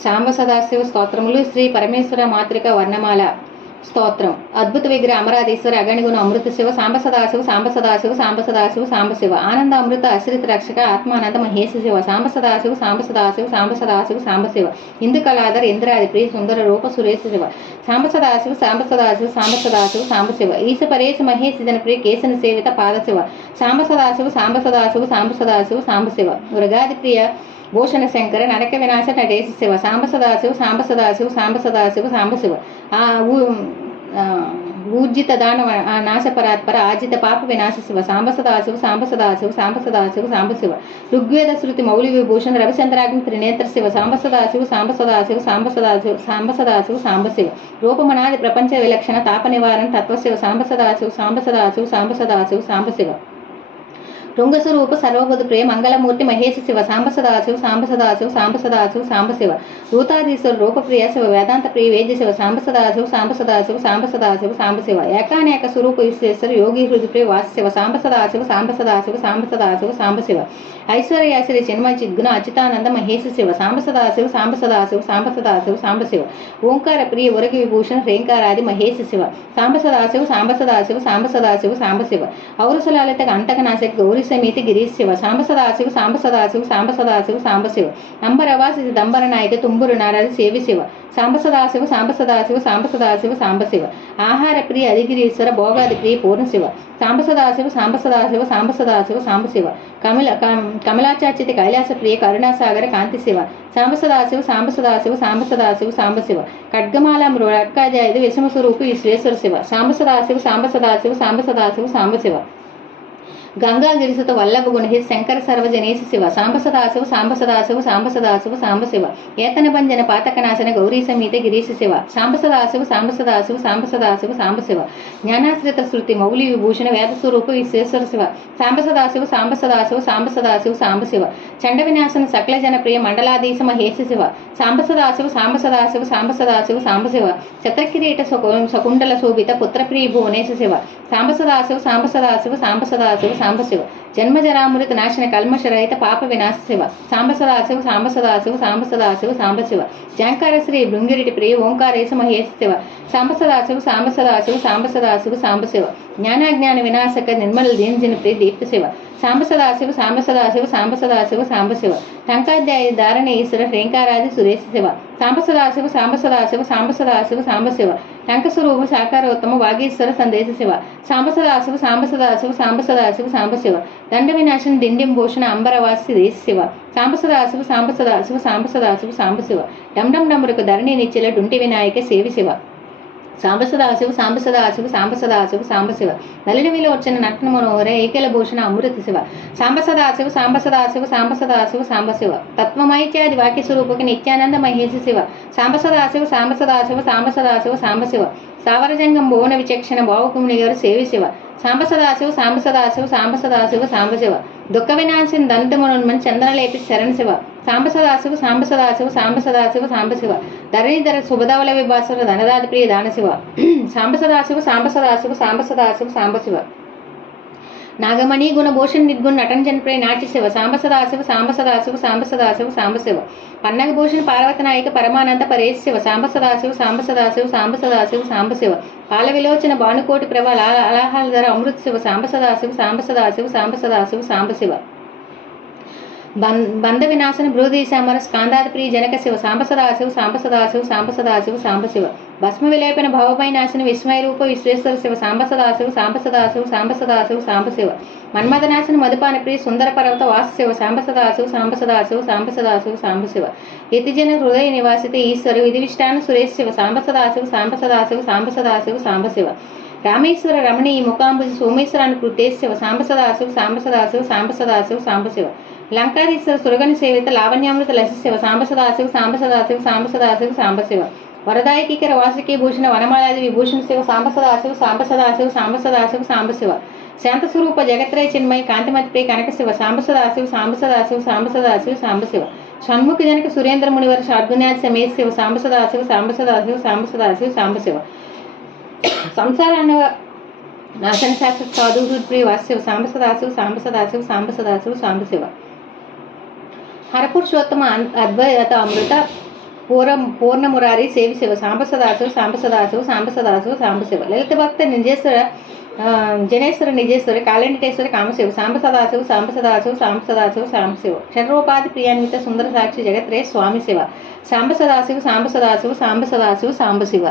సాంబ సదాశివ స్తోత్రములు. శ్రీ పరమేశ్వర మాతృక వర్ణమాల స్తోత్రం. అద్భుత విగ్రహ అమరాధీశ్వర అగణిగుణ అమృత శివ సాంబ సదాశివ సాంబ సదాశివ సాంబ సదాశివ సాంబ శివ ఆనంద అమృత అశ్రిత రక్షక ఆత్మానంద మహేశ శివ సాంబ సదాశివ సాంబ సదాశివ సాంబ సదాశివ సాంబ శివ ఇందు కళాధర్ ఇంద్రాది ప్రియ సుందర రూప సురేశ శివ సాంబ సదాశివ సాంబ సదాశివ సాంబ సదాశివ సాంబ శివ ఈశ పరేశ మహేశ జన ప్రియ కేశన సేవిత పాద శివ సాంబ సదాశివ సాంబ సదాశివ సాంబ సదాశివ సాంబ శివ మృగాది ప్రియ భూషణ శంకర నరక వినాశ నటేశ శివ సాంబ సదాశివ సాంబ సదాశివ సాంబ సదాశివ సాంబ శివ ఊర్జిత దాన నాశపరాత్పర ఆజిత పాప వినాశ శివ సాంబ సదాశివ సాంబ సదాశివ సాంబ సదాశివ సాంబ శివ ఋగ్వేద శృతి మౌలి విభూషణ రవిచంద్రాగ్ని త్రినేత్ర శివ సాంబ సదాశివ సాంబ సదాశివ సాంబ సదాశివ సాంబ సదాశివ సాంబ శివ రూపమనాది ప్రపంచ విలక్షణ తాప నివారణ తత్వశివ సాంబ సదాశివ సాంబ సదాశివ సాంబ సదాశివ సాంబ శివ రుంగస్వరూప సర్వబుధ ప్రియ మంగళమూర్తి మహేశ శివ సాంబ సదాశివ సాంబ సదాశివ సాంబ సదాశివ సాంబ శివ భూతాధీశ్వర రూపప్రియ శివ వేదాంత ప్రియ వేద్య శివ సాంబ సదాశివ సాంబ సదాశివ సాంబ సదాశివ సాంబ శివ ఏకానేక స్వరూప విశ్వేశ్వర యోగి హృది ప్రియ వాస శివ సాంబ సదాశివ సాంబ సదాశివ సాంబ సదాశివ సాంబ శివ ఐశ్వర్యాశ్రీ చిన్మయ చిద్గుణ అచితానంద మహేశ శివ సాంబ సదాశివ సాంబ సదాశివ సాంబ సదాశివ సాంబ శివ ఓంకార ప్రియ ఉరగి విభూషణ రేంకారాది మహేశ శివ సాంబ సదాశివ సాంబ సదాశివ సాంబ సదాశివ సాంబ శివ ఔరసలాలిత అంతకనాశక గౌరీ సమేతి గిరీశ్ శివ సాంబ సదాశివ సాంబ సదాశివ సాంబ సదాశివ సాంబ శివ అంబరవాసి దంబర నాయక తుంబురు నారాజు సేవి శివ సాంబ సదాశివ సాంబ సదాశివ సాంబ సదాశివ సాంబ శివ ఆహార ప్రియ అధిగిరీశ్వర భోగాది ప్రియ పూర్ణ శివ సాంబ సదాశివ సాంబ సదాశివ సాంబ సదాశివ సాంబ శివ కమలాచాచిత కైలాస ప్రియ కరుణాసాగర కాంతి శివ సాంబ సదాశివ సాంబ సదాశివ సాంబ సదాశివ సాంబ శివ ఖడ్గమాల మృక్కాజాయుధ విషమ స్వరూపి విశ్వేశ్వర శివ సాంబ సదాశివ సాంబ సదాశివ సాంబ సదాశివ సాంబ శివ గంగా గిరిసుత వల్లభ గుణహి శంకర సర్వజనేశ శివ సాంబ సదాశివ సాంబ సదాశివ సాంబ సదాశివ సాంబ శివ ఏతన భంజన పాతకనాశన గౌరీ సమేత గిరీశ శివ సాంబ సదాశివ సాంబ సదాశివ సాంబ సదాశివ సాంబ శివ జ్ఞానాశ్రిత శృతి మౌలి విభూషణ వేద స్వరూప విశ్వేశ్వర శివ సాంబ సదాశివ సాంబ సదాశివ సాంబ సదాశివ సాంబ శివ చండ వినాశన సకల జనప్రియ మండలాధీశ మహేశ శివ సాంబ సదాశివ సాంబ సదాశివ సాంబ సదాశివ సాంబ శివ శతకిరీట సకుండల శోభిత పుత్రప్రియ భువనేశ శివ సాంబ సదాశివ సాంబ సదాశివ సాంబ సదాశివ సాంబ శివ జన్మ జరామృత నాశన కల్మష రహిత పాప వినాశ శివ సాంబ సదాశివ సాంబ సదాశివ సాంబ సదాశివ సాంబ శివ జాంకార శ్రీ భృంగిరిటి ప్రియ ఓంకారేశ మహేశ శివ సాంబ సదాశివ సాంబ సదాశివ సాంబ సదాశివ సాంబ శివ జ్ఞానాజ్ఞాన వినాశక నిర్మల దీనజన ప్రియ దీప్త శివ సాంబ సదాశివ సాంబ సదాశివ సాంబ సదాశివ సాంబ శివ టంకాధ్యాయ ధారణ ఈశ్వర శ్రేంకారాది సురేశ శివ సాంబ సదాశివ సాంబ సదాశివ సాంబ సదాశివ సాంబ శివ టంక స్వరూప సాకారోత్తమ వాగీశ్వర సందేశ శివ సాంబ సదాశివ సాంబ సదాశివ సాంబ సదాశివ సాంబ శివ దండ వినాశన దిండిం భూషణ అంబరవాసి దేశ శివ సాంబ సదాశివ సాంబ సదాశివ సాంబ సదాశివ సాంబ శివ డండం డమరుకు ధరణి నిచ్చిల డుంటి వినాయక సేవి శివ సాంబ సదాశివ సాంబ సదాశివ సాంబ సదాశివ సాంబ శివ నలిని విలోచన నటన మనోహర ఏకల భూషణ అమృత శివ సాంబ సదాశివ సాంబ సదాశివ సాంబ సదాశివ సాంబ శివ తత్వమైత్యాది వాక్య స్వరూపకి నిత్యానంద మహేశ శివ సాంబ సదాశివ సాంబ సదాశివ సాంబ సదాశివ సాంబ శివ సావరజంగం భువన విచక్షణ భావకుముని గారు సేవి శివ సాంబ సదాశివ సాంబ సదాశివ సాంబ సదాశివ సాంబ శివ దుఃఖ వినాశన దంతమునుమన్ చందనలేపి శరణ శివ సాంబ సదాశివ సాంబ సదాశివ సాంబ సదాశివ సాంబ శివ ధరణిధర శుభధవల విభాసుర ధనదాది ప్రియ దాన శివ సాంబ సదాశివ సాంబ సదాశివ సాంబ సదాశివ సాంబ శివ నాగమణి గుణభూషణ్ నిర్గుణ నటంజన్ ప్రియ నాట్య శివ సాంబ సదాశివ సాంబ సదాశివ సాంబ సదాశివ సాంబ శివ పన్నగ భూషణ్ పార్వత నాయక పరమానంద పరేశ శివ సాంబ సదాశివ సాంబ సదాశివ సాంబ సదాశివ సాంబ శివ పాల విలోచన భానుకోటి ప్రభాల అలాహాలధర అమృత శివ సాంబ సదాశివ సాంబ సదాశివ సాంబ సదాశివ సాంబ శివ బంధ వినాశన బృహదీశామర స్కాందాది ప్రియ జనక శివ సాంబ సదాశివ సాంబ సదాశివ సాంబ సదాశివ సాంబ శివ భస్మ విలేపన భవపైనాశన విస్మయ రూప విశ్వేశ్వర శివ సాంబ సదాశివ సాంబ సదాశివ సాంబ సదాశివ సాంబ శివ మన్మథనాశన మధుపాన ప్రియ సుందర పర్వత వాస శివ సాంబ సదాశివ సాంబ సదాశివ సాంబ సదాశివ సాంబ శివ యతిజన హృదయ నివాసిత ఈశ్వర విధివిష్టాన సురేశ శివ సాంబ సదాశివ సాంబ సదాశివ సాంబ సదాశివ సాంబ శివ రామేశ్వర రమణి ముఖాంబుజి సోమేశ్వరాన్ని కృతేశ శివ సాంబ సదాశివ సాంబ సదాశివ సాంబ సదాశివ సాంబ శివ లంకాధీశ్వర సురగని సేవిత లావణ్యామృత లసి శివ సాంబ సదాశివ సాంబ సదాశివ సాంబ సదాశివ సాంబ శివ వరదాయకీకర వాసుకి భూషణ వనమాలాది విభూషణ శివ సాంబ సదాశివ సాంబ సదాశివ సాంబ సదాశివ సాంబ శివ శాంత స్వరూప జగత్రయ చిన్మయ కాంతిమతి ప్రియ కనక శివ సాంబ సదాశివ సాంబ సదాశివ సాంబ సదాశివ సాంబ శివ షణ్ముఖ జనక సురేంద్ర మునివర షార్గుణ్యాది సమేత శివ సాంబ సదాశివ సాంబ సదాశివ సాంబ సదాశివ సాంబ శివ సంసారాన్ని నాశన శాస్త్ర సాధువు ప్రియ వాస్యవ సాంబ సదాశివ సాంబ సదాశివ సాంబ సదాశివ సాంబ శివ హరపురుషోత్తమ అద్వైత అమృత పూర్ణమురారి సేవి శివ సాంబ సదాశివ సాంబ సదాశివ సాంబ సదాశివ సాంబ శివ లలిత భక్త నిజేశ్వర జనేశ్వర నిజేశ్వరి కాళేంటేశ్వరి కామశివ సాంబ సదాశివ సాంబ సదాశివ సాంబ సదాశివ సాంబ శివ షడ్రూపాది ప్రియాన్విత సుందర సాక్షి జగత్రే స్వామి శివ సాంబ సదాశివ సాంబ సదాశివ సాంబ సదాశివ సాంబ శివ.